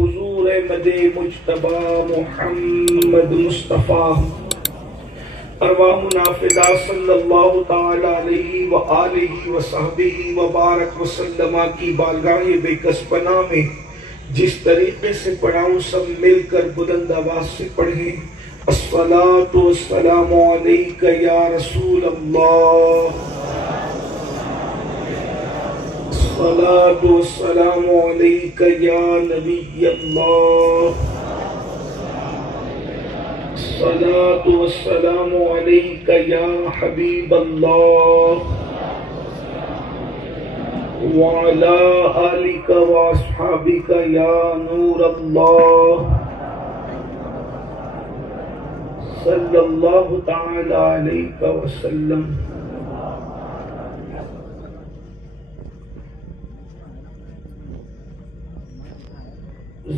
حضور مد مجتبی محمد مصطفیٰ ارواحنا فدا صلی اللہ تعالی علیہ وآلہ وصحبہ وبارک وسلم کی بارگاہ بے کس پناہ میں جس طریقے سے پڑھاؤں سب مل کر بلند آواز سے پڑھیں۔ الصلاۃ والسلام علیک یا رسول اللہ، الصلاۃ والسلام علیک یا نبی اللہ، الصلاۃ والسلام علیک یا حبیب اللہ، وعلی آلک واصحابک یا نور اللہ، صلی اللہ تعالی علیہ وسلم۔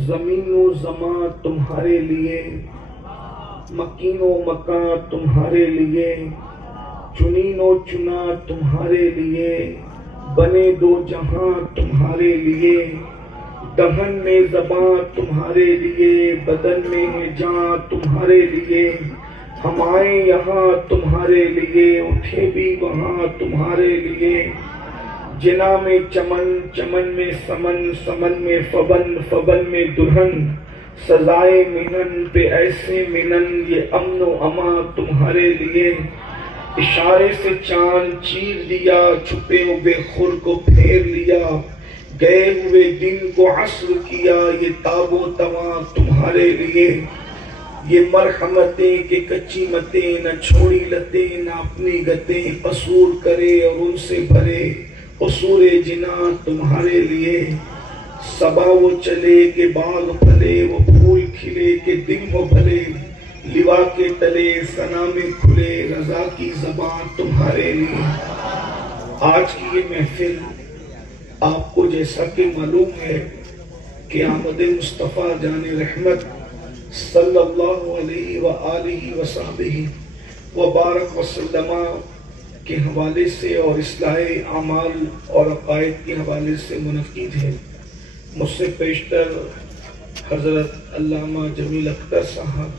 زمین و زمان تمہارے لیے، مکین و مکان تمہارے لیے، چنین و چنا تمہارے لیے، بنے دو جہاں تمہارے لیے، دہن میں زباں تمہارے لیے، بدن میں ہے جاں تمہارے لیے، ہم آئیں یہاں تمہارے لیے، اٹھے بھی وہاں تمہارے لیے، جنا میں چمن، چمن میں سمن، سمن میں فبن، فبن میں دلہن، سزائے منن پہ ایسے منن، یہ امن و امان تمہارے لیے، اشارے سے چاند چیر دیا، چھپے ہوئے خور کو پھیر لیا، گئے ہوئے دن کو عصر کیا، یہ تاب و تواں تمہارے لیے، یہ مرحمتیں کہ کچی متیں، نہ چھوڑی لتیں نہ اپنی گتیں، قصور کرے اور ان سے بھرے قصور جناں تمہارے لیے، صبا وہ چلے کہ باغ پھلے، وہ پھول کھلے کہ دن ہو بھلے، لوا کے تلے ثنا میں کھلے، رضا کی زبان تمہارے لیے۔ آج کی یہ محفل آپ کو جیسا کہ معلوم ہے کہ آمد مصطفیٰ جان رحمت صلی اللہ علیہ وآلہ وصحبہ وبارک وسلم کے حوالے سے اور اصلاح اعمال اور عقائد کے حوالے سے منعقد ہے۔ مجھ سے پیشتر حضرت علامہ جمیل اختر صاحب،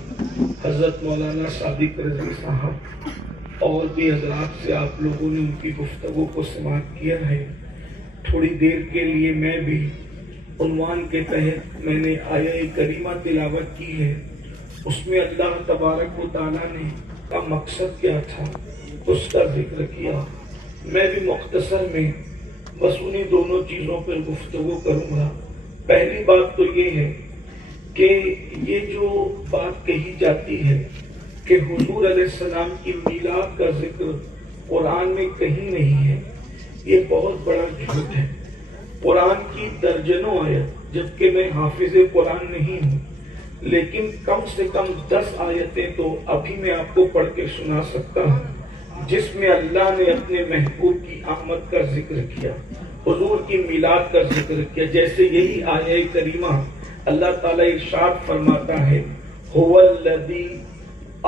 حضرت مولانا صادق رضوی صاحب اور بھی حضرات سے آپ لوگوں نے ان کی گفتگو کو سماعت کیا ہے۔ تھوڑی دیر کے لیے میں بھی عنوان کے تحت میں نے آیہ کریمہ تلاوت کی ہے، اس میں اللہ تبارک و تعالیٰ نے کا مقصد کیا تھا اس کا ذکر کیا۔ میں بھی مختصر میں بس انہی دونوں چیزوں پر گفتگو کروں گا۔ پہلی بات تو یہ ہے کہ یہ جو بات کہی جاتی ہے کہ حضور علیہ السلام کی میلاد کا ذکر قرآن میں کہیں نہیں ہے، یہ بہت بڑا جھوٹ ہے۔ قرآن کی درجنوں آیت، جبکہ میں حافظ قرآن نہیں ہوں، لیکن کم سے کم 10 آیتیں تو ابھی میں آپ کو پڑھ کے سنا سکتا ہوں جس میں اللہ نے اپنے محبوب کی آمد کا ذکر کیا، حضور کی میلاد کا ذکر کیا۔ جیسے یہی آیہ کریمہ اللہ تعالیٰ ارشاد فرماتا ہے، هو الذی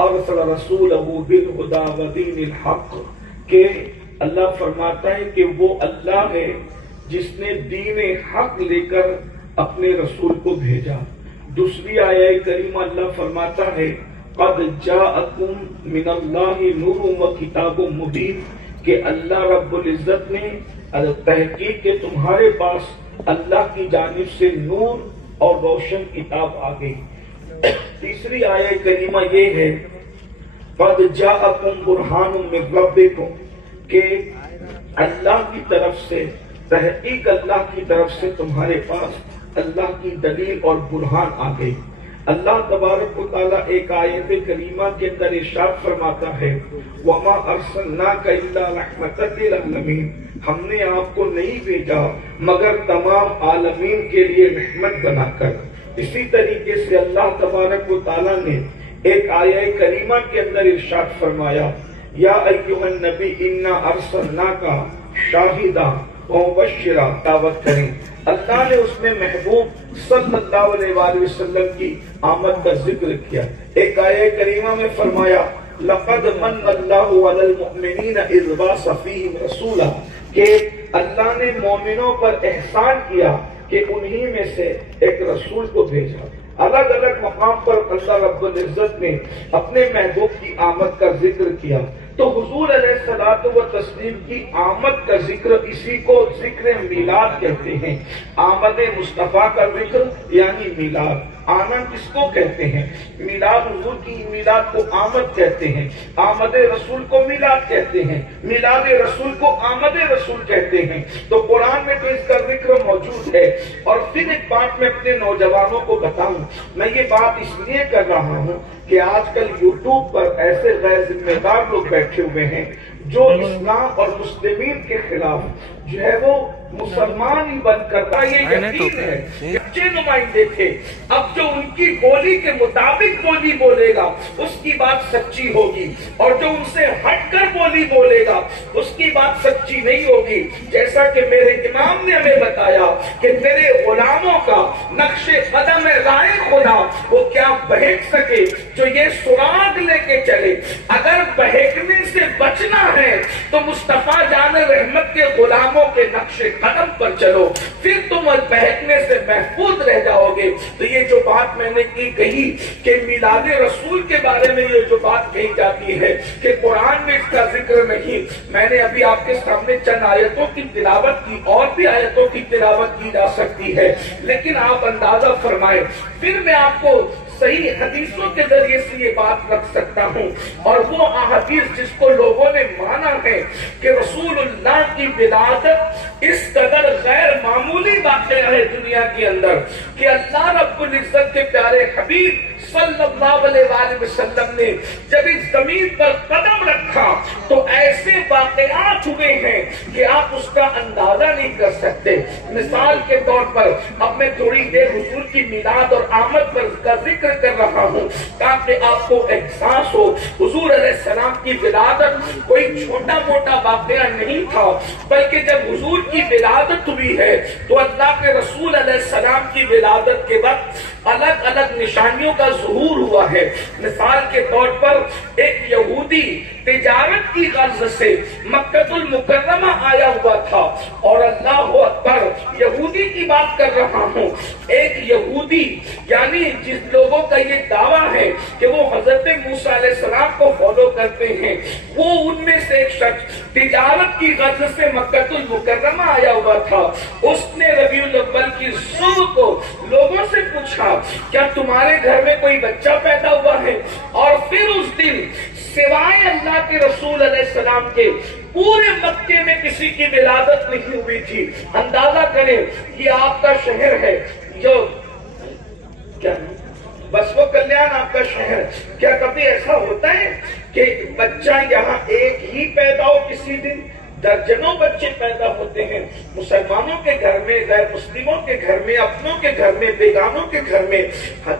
ارسل رسولہ بالہدی ودین الحق، کہ اللہ فرماتا ہے کہ وہ اللہ ہے جس نے دین حق لے کر اپنے رسول کو بھیجا۔ دوسری آیہ کریمہ اللہ فرماتا ہے، قد جاءکم من اللہ نور و کتاب مبین، کہ اللہ رب العزت نے تحقیق کہ تمہارے پاس اللہ کی جانب سے نور اور روشن کتاب آ گئی۔ تیسری آیہ کریمہ یہ ہے، قد جاءکم برہان من ربکم، کہ اللہ کی طرف سے، تحقیق اللہ کی طرف سے تمہارے پاس اللہ کی دلیل اور برہان آ گئی۔ اللہ تبارک و تعالیٰ ایک آیت کریمہ کے اندر ارشاد فرماتا ہے، وَمَا أَرْسَلْنَاكَ إِلَّا رَحْمَةً لِّلْعَالَمِينَ، ہم نے آپ کو نہیں بھیجا مگر تمام عالمین کے لیے رحمت بنا کر۔ اسی طریقے سے اللہ تبارک و تعالیٰ نے ایک آیہ کریمہ کے اندر ارشاد فرمایا، یا ایھا النبی انا ارسلناک شاہدا ومبشرا، دعوت کریں۔ اللہ نے اس میں محبوب صلی اللہ علیہ وآلہ وسلم کی آمد کا ذکر کیا۔ ایک آیہ کریمہ میں فرمایا، لقد من اللہ علی المؤمنین اذ بعث فیہم رسولا، کہ اللہ نے مومنوں پر احسان کیا کہ انہی میں سے ایک رسول کو بھیجا۔ الگ الگ مقام پر اللہ رب العزت نے اپنے محبوب کی آمد کا ذکر کیا، تو حضور علیہ الصلوۃ والتسلیم کی آمد کا ذکر اسی کو ذکر میلاد کہتے ہیں۔ آمد مصطفیٰ کا ذکر یعنی میلاد۔ آنا کس کو کہتے ہیں؟ میلاد، حضور کی میلاد کو آمد کہتے ہیں، آمد رسول کو میلاد کہتے ہیں، میلاد رسول کو آمد رسول کہتے ہیں۔ تو قرآن میں تو اس کا ذکر موجود ہے۔ اور پھر ایک بات میں اپنے نوجوانوں کو بتاؤں، میں یہ بات اس لیے کر رہا ہوں کہ آج کل یوٹیوب پر ایسے غیر ذمہ دار لوگ بیٹھے ہوئے ہیں جو اسلام اور مسلمین کے خلاف جو ہے وہ مسلمان ہی بن کرتا، یہ یقین ہے کہ اچھے نمائندے تھے، اب جو ان کی بولی کے مطابق بولی بولے گا اس کی بات سچی ہوگی، اور جو ان سے ہٹ کر بولی بولے گا اس کی بات سچی نہیں ہوگی۔ جیسا کہ میرے امام نے ہمیں بتایا کہ میرے غلاموں کا نقش قدم رائے خدا وہ کیا بہک سکے جو یہ سراغ لے کے چلے۔ اگر بہکنے سے بچنا ہے تو مصطفیٰ جان رحمت کے غلاموں کے نقش قدم پر چلو، پھر تم بہکنے سے محفوظ رہ جاؤ گے۔ تو یہ جو بات میں نے کہی کہ میلاد رسول کے بارے میں یہ جو بات کہی جاتی ہے کہ قرآن میں اس کا ذکر نہیں، میں نے ابھی آپ کے سامنے چند آیتوں کی تلاوت کی، اور بھی آیتوں کی تلاوت کی جا سکتی ہے، لیکن آپ اندازہ فرمائیں، پھر میں آپ کو صحیح حدیثوں کے ذریعے سے یہ بات رکھ سکتا ہوں۔ اور وہ احادیث جس کو لوگوں نے مانا ہے کہ رسول اللہ کی ولادت اس قدر غیر معمولی واقعہ ہے دنیا کے اندر کہ اللہ رب العزت کے پیارے حبیب صلی اللہ علیہ وآلہ وسلم نے جب اس زمین پر قدم رکھا تو ایسے واقعات ہوئے ہیں کہ آپ اس کا اندازہ نہیں کر سکتے۔ مثال کے طور پر اب میں تھوڑی دیر حضور کی میلاد اور آمد پر کا ذکر کر رہا ہوں تاکہ آپ کو احساس ہو حضور علیہ السلام کی ولادت کوئی چھوٹا موٹا واقعہ نہیں تھا، بلکہ جب حضور کی ولادت ہوئی ہے تو اللہ کے رسول علیہ السلام کی ولادت کے وقت الگ الگ نشانیوں کا ظہور ہوا ہے۔ مثال کے طور پر ایک یہودی تجارت کی غرض سے مکہ المکرمہ آیا ہوا تھا، اور اللہ اکبر یہودی کی بات کر رہا ہوں، ایک یہودی یعنی جس لوگوں کا یہ دعویٰ ہے کہ وہ حضرت موسیٰ علیہ السلام کو فالو کرتے ہیں، وہ ان میں سے ایک شخص تجارت کی غرض سے مکہ المکرمہ آیا ہوا تھا۔ اس نے ربیع الاول کی صبح کو لوگوں سے پوچھا کیا تمہارے گھر میں کوئی بچہ پیدا ہوا ہے، اور پھر اس دن سوائے اللہ کے رسول علیہ السلام کے پورے مکے میں کسی کی ولادت نہیں ہوئی تھی۔ اندازہ کریں یہ آپ کا شہر ہے، جو کیا بس وہ کلیان آپ کا شہر، کیا کبھی ایسا ہوتا ہے کہ بچہ یہاں ایک ہی پیدا ہو؟ کسی دن درجنوں بچے پیدا ہوتے ہیں، مسلمانوں کے گھر میں، غیر مسلموں کے گھر میں، اپنوں کے گھر میں، بیگانوں کے گھر میں۔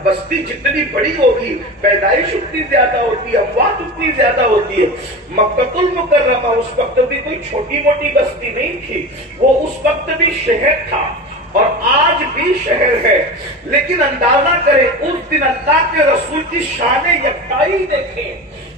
بستی جتنی بڑی ہوگی پیدائش اتنی زیادہ ہوتی ہے، اموات اتنی زیادہ ہوتی ہے۔ مکہ المکرمہ اس وقت بھی کوئی چھوٹی موٹی بستی نہیں تھی، وہ اس وقت بھی شہر تھا اور آج بھی شہر ہے۔ لیکن اندازہ کریں اس دن اللہ کے رسول کی شان یکتائی دیکھیں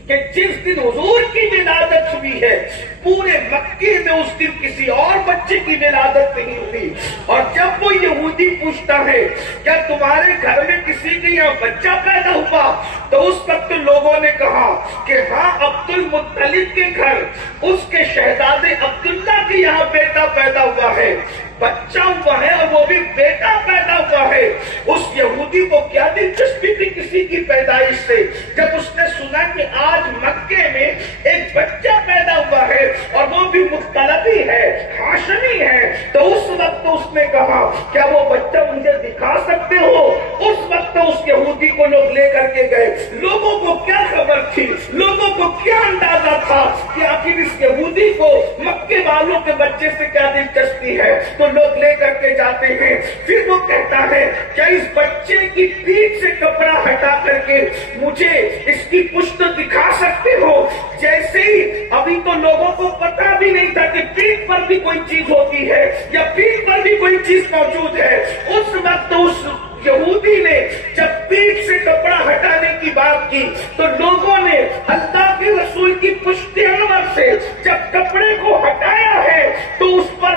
کہ جس دن حضور کی ولادت ہوئی ہے پورے مکے میں اس دن کسی اور بچے کی ولادت نہیں ہوئی۔ اور جب وہ یہودی پوچھتا ہے کیا تمہارے گھر میں کسی کے یہاں بچہ پیدا ہوا، تو اس وقت لوگوں نے کہا کہ ہاں عبد المطلب کے گھر اس کے شہزادے عبداللہ کے یہاں بیٹا پیدا ہوا ہے، بچہ ہوا ہے اور وہ بھی بیٹا پیدا ہوا ہے۔ اس یہودی کو کیا دلچسپی تھی کسی کی پیدائش سے؟ جب اس نے سنا کہ آج مکے میں ایک بچہ پیدا ہوا ہے اور وہ بھی مختلفی ہے، ہاشمی ہے، تو اس وقت اس نے کہا کیا وہ بچہ مجھے دکھا سکتے ہو؟ اس وقت اس یہودی کو لوگ لے کر کے گئے۔ لوگوں کو کیا خبر تھی، لوگوں کو کیا اندازہ تھا کہ آخر اس یہودی کو مکے والوں کے بچے سے کیا دلچسپی ہے؟ تو لوگ لے کر کے جاتے ہیں۔ پھر وہ کہتا ہے کیا اس بچے کی پیٹھ سے کپڑا ہٹا کر کے مجھے اس کی پشت دکھا سکتے ہو؟ جیسے ہی ابھی تو لوگوں کو پتا بھی نہیں تھا کہ پیٹھ پر بھی کوئی چیز ہوتی ہے یا پیٹھ پر بھی کوئی چیز موجود ہے، اس وقت اس یہودی نے جب پیٹھ سے کپڑا ہٹانے کی بات کی تو لوگوں نے اللہ کے رسول کی پشت انور سے جب کپڑے کو ہٹایا ہے تو اس پر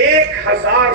1000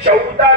14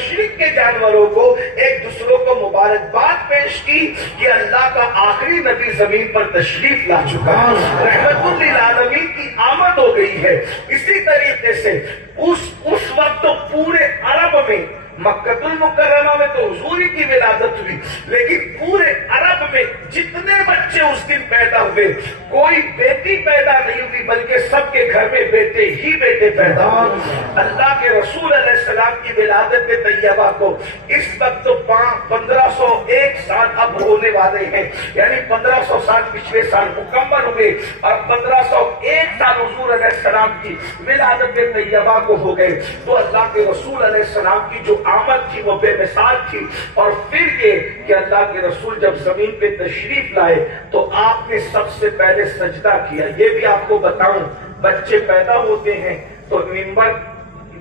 مشرق کے جانوروں کو ایک دوسروں کو مبارکباد پیش کی کہ اللہ کا آخری نبی زمین پر تشریف لا چکا ہے، رحمت للعالمین کی آمد ہو گئی ہے۔ اسی طریقے سے اس وقت تو پورے عرب میں، مکہ المکرمہ میں تو حضور کی ولادت ہوئی، لیکن پورے عرب میں جتنے بچے اس دن پیدا ہوئے، کوئی بیٹی پیدا نہیں ہوئی بلکہ سب کے گھر میں بیٹے ہی بیٹے پیدا ہوئے۔ اللہ کے رسول علیہ السلام کی ولادت طیبہ کو اس وقت تو 1501 سال اب ہونے والے ہیں، یعنی 1500 سال پچھلے سال مکمل ہوئے اور 1501 سال حضور علیہ السلام کی ولادت طیبہ کو ہو گئے۔ تو اللہ کے رسول علیہ السلام کی جو آمد تھی وہ بے مثال تھی۔ اور پھر یہ کہ اللہ کے رسول جب زمین پہ تشریف لائے تو آپ نے سب سے پہلے سجدہ کیا۔ یہ بھی آپ کو بتاؤں، بچے پیدا ہوتے ہیں تو ممبر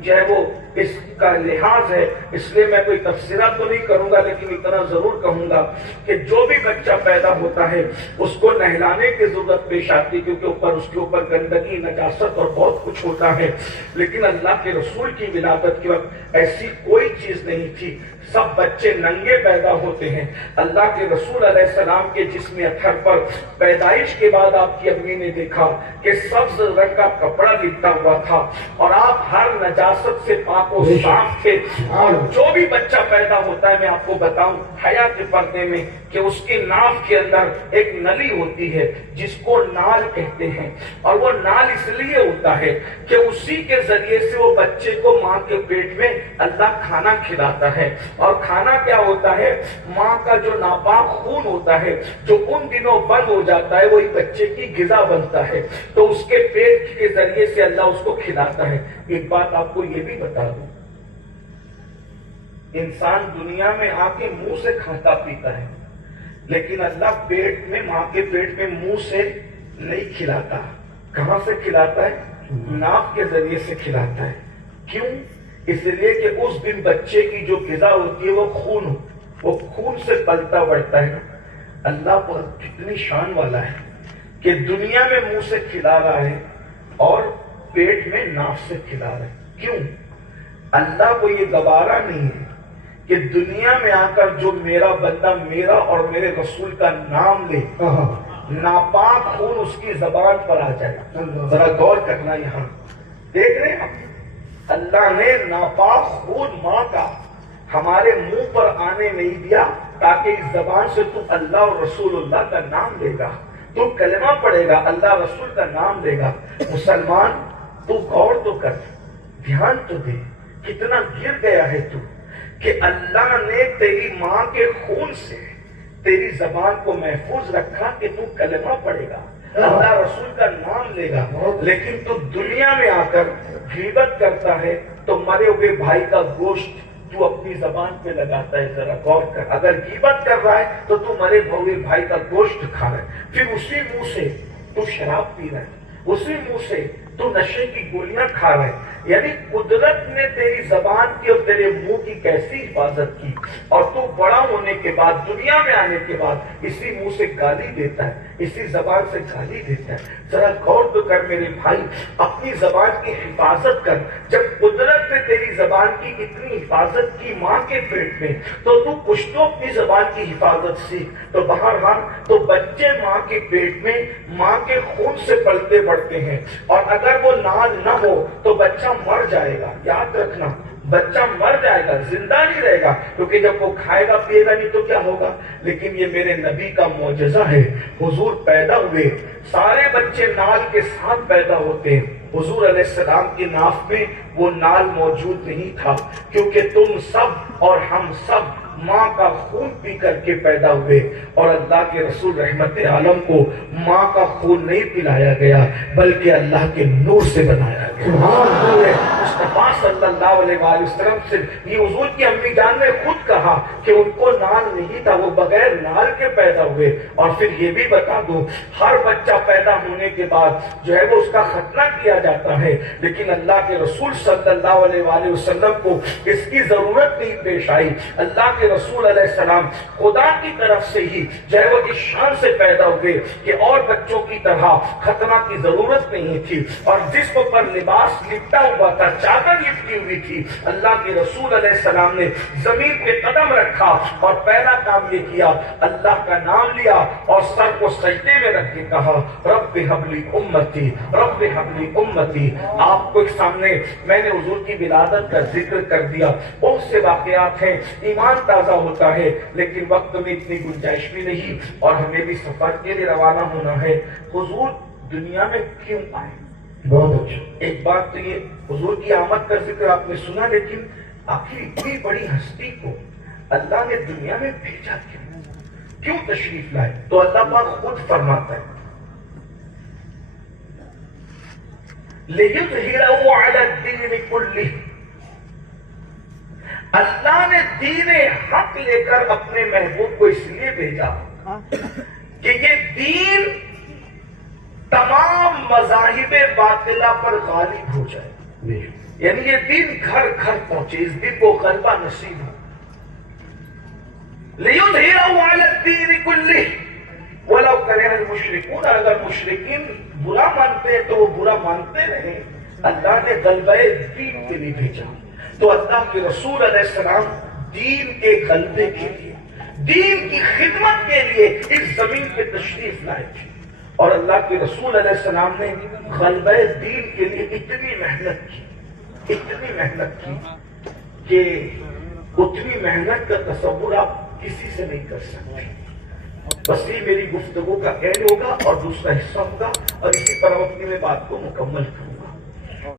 جو ہے وہ اس کا لحاظ ہے، اس لیے میں کوئی تفسیرات تو نہیں کروں گا، لیکن اتنا ضرور کہوں گا کہ جو بھی بچہ پیدا ہوتا ہے اس کو نہلانے کی ضرورت پیش آتی، کیونکہ اس کے اوپر گندگی، نجاست اور بہت کچھ ہوتا ہے۔ لیکن اللہ کے رسول کی ولادت کے وقت ایسی کوئی چیز نہیں تھی، سب بچے ننگے پیدا ہوتے ہیں۔ اللہ کے رسول علیہ السلام کے جسم اطہر پر پیدائش کے بعد آپ کی امی نے دیکھا کہ سبز رنگ کا کپڑا لپٹا ہوا تھا اور آپ ہر نجاست سے پاک و صاف تھے۔ اور جو بھی بچہ پیدا ہوتا ہے، میں آپ کو بتاؤں حیا کے پردے میں کہ اس کے ناف کے اندر ایک نلی ہوتی ہے جس کو نال کہتے ہیں، اور وہ نال اس لیے ہوتا ہے کہ اسی کے ذریعے سے وہ بچے کو ماں کے پیٹ میں اللہ کھانا کھلاتا ہے۔ اور کھانا کیا ہوتا ہے؟ ماں کا جو ناپاک خون ہوتا ہے جو ان دنوں بند ہو جاتا ہے، وہی بچے کی غذا بنتا ہے، تو اس کے پیٹ کے ذریعے سے اللہ اس کو کھلاتا ہے۔ ایک بات آپ کو یہ بھی بتا دوں، انسان دنیا میں آ کے منہ سے کھاتا پیتا ہے، لیکن اللہ پیٹ میں، ماں کے پیٹ میں منہ سے نہیں کھلاتا۔ کہاں سے کھلاتا ہے؟ ناف کے ذریعے سے کھلاتا ہے۔ کیوں؟ اس لیے کہ اس دن بچے کی جو غذا ہوتی ہے وہ خون سے پلتا بڑھتا ہے۔ اللہ پر کتنی شان والا ہے کہ دنیا میں منہ سے کھلا رہا ہے اور پیٹ میں ناف سے کھلا رہا ہے۔ کیوں؟ اللہ کو یہ گوارا نہیں ہے کہ دنیا میں آ کر جو میرا بندہ میرا اور میرے رسول کا نام لے، ناپاک خون اس کی زبان پر آ جائے۔ ذرا غور کرنا، یہاں دیکھ رہے ہیں اللہ نے ناپاک خون ماں کا ہمارے منہ پر آنے نہیں دیا، تاکہ اس زبان سے تو اللہ اور رسول اللہ کا نام لے گا، تو کلمہ پڑھے گا، اللہ رسول کا نام لے گا۔ مسلمان تو غور تو کر، دھیان تو دے، کتنا گر گیا ہے تو کہ اللہ نے تیری ماں کے خون سے تیری زبان کو محفوظ رکھا کہ تو کلمہ پڑھے گا، اللہ رسول کا نام لے گا، لیکن تو دنیا میں آ کر غیبت کرتا ہے تو مرے ہوئے بھائی کا گوشت تو اپنی زبان پہ لگاتا ہے۔ ذرا غور کر، اگر غیبت کر رہا ہے تو تو مرے ہوئے بھائی کا گوشت کھا رہا ہے، پھر اسی منہ سے تو شراب پی رہا ہے، اسی منہ سے تو نشے کی گولیاں کھا رہے ہیں۔ یعنی قدرت نے تیری زبان کی اور تیرے منہ کی کیسی حفاظت کی، اور تو بڑا ہونے کے بعد، دنیا میں آنے کے بعد اسی منہ سے گالی دیتا ہے، اسی زبان سے گالی دیتا ہے۔ ذرا غور تو کر میرے بھائی، اپنی زبان کی حفاظت کر۔ جب قدرت نے تیری زبان کی اتنی حفاظت کی ماں کے پیٹ میں، تو تو کچھ تو اپنی زبان کی حفاظت سیکھ۔ تو بہرحال تو بچے ماں کے پیٹ میں ماں کے خون سے پلتے بڑھتے ہیں، اور اگر وہ نال نہ ہو تو بچہ مر جائے گا۔ یاد رکھنا، بچہ مر جائے گا، زندہ نہیں رہے گا، کیونکہ جب وہ کھائے گا پیے گا نہیں تو کیا ہوگا۔ لیکن یہ میرے نبی کا معجزہ ہے، حضور پیدا ہوئے، سارے بچے نال کے ساتھ پیدا ہوتے ہیں، حضور علیہ السلام کی ناف میں وہ نال موجود نہیں تھا، کیونکہ تم سب اور ہم سب ماں کا خون پی کر کے پیدا ہوئے، اور اللہ کے رسول رحمت عالم کو ماں کا خون نہیں پلایا گیا بلکہ اللہ کے نور سے بنایا گیا۔ مصطفیٰ صلی اللہ علیہ وآلہ وسلم سے یہ حضور کی امی جان نے خود کہا کہ ان کو نال نہیں تھا، وہ بغیر نال کے پیدا ہوئے۔ اور پھر یہ بھی بتا دوں، ہر بچہ پیدا ہونے کے بعد جو ہے وہ اس کا ختنہ کیا جاتا ہے، لیکن اللہ کے رسول صلی اللہ علیہ وآلہ وسلم کو اس کی ضرورت نہیں پیش آئی۔ اللہ کے رسول علیہ السلام خدا کی طرف سے ہی جو ہے وہ اس شان سے پیدا ہوئے کہ اور بچوں کی طرح ختنہ کی ضرورت نہیں تھی، اور جسم پر لباس لباس لپٹا ہوا تھا، چادر لپٹی ہوئی تھی. اللہ کے رسول علیہ السلام نے زمین پہ قدم رکھا اور پہلا کام یہ کیا، اللہ کا نام لیا اور سر کو سجدے میں رکھ کے کہا رب حبلی امتی، رب حبلی امتی. آپ کو ایک سامنے میں نے حضور کی ولادت کا ذکر کر دیا. بہت سے واقعات ہیں، ایمان تازہ ہوتا ہے، لیکن وقت میں اتنی گنجائش بھی نہیں اور ہمیں بھی سفر کے لیے روانہ ہونا ہے. حضور دنیا میں کیوں آئے؟ بہت اچھا. ایک بات تو یہ حضور کی آمد کا ذکر آپ نے سنا، لیکن آخر اتنی بڑی ہستی کو اللہ نے دنیا میں بھیجا کیوں تشریف لائے؟ تو اللہ پاک خود فرماتا ہے لِيُظْهِرَهُ عَلَى الدِّينِ كُلِّهِ. اللہ نے دین حق لے کر اپنے محبوب کو اس لیے بھیجا کہ یہ دین تمام مذاہب باطلہ پر غالب ہو جائے. یعنی یہ دین گھر گھر پہنچے، اس دن کو غلبہ نصیب ہو. لِيُظْهِرَهُ عَلَى الدِّينِ كُلِّهِ وَلَوْ كَرِهَ الْمُشْرِكُونَ. اگر مشرکین برا مانتے تو وہ برا مانتے رہے، اللہ نے غلبہ دین کے لیے بھیجا. تو اللہ کے رسول علیہ السلام دین کے غلبے کے لیے، دین کی خدمت کے لیے اس زمین پہ تشریف لائے تھے. اور اللہ کے رسول علیہ السلام نے غلبہ دین کے لیے اتنی محنت کی، اتنی محنت کی کہ اتنی محنت کا تصور آپ کسی سے نہیں کر سکتے. بس یہ میری گفتگو کا اینڈ ہوگا اور دوسرا حصہ ہوگا، اور اسی پر ہم اپنی میں بات کو مکمل کریں.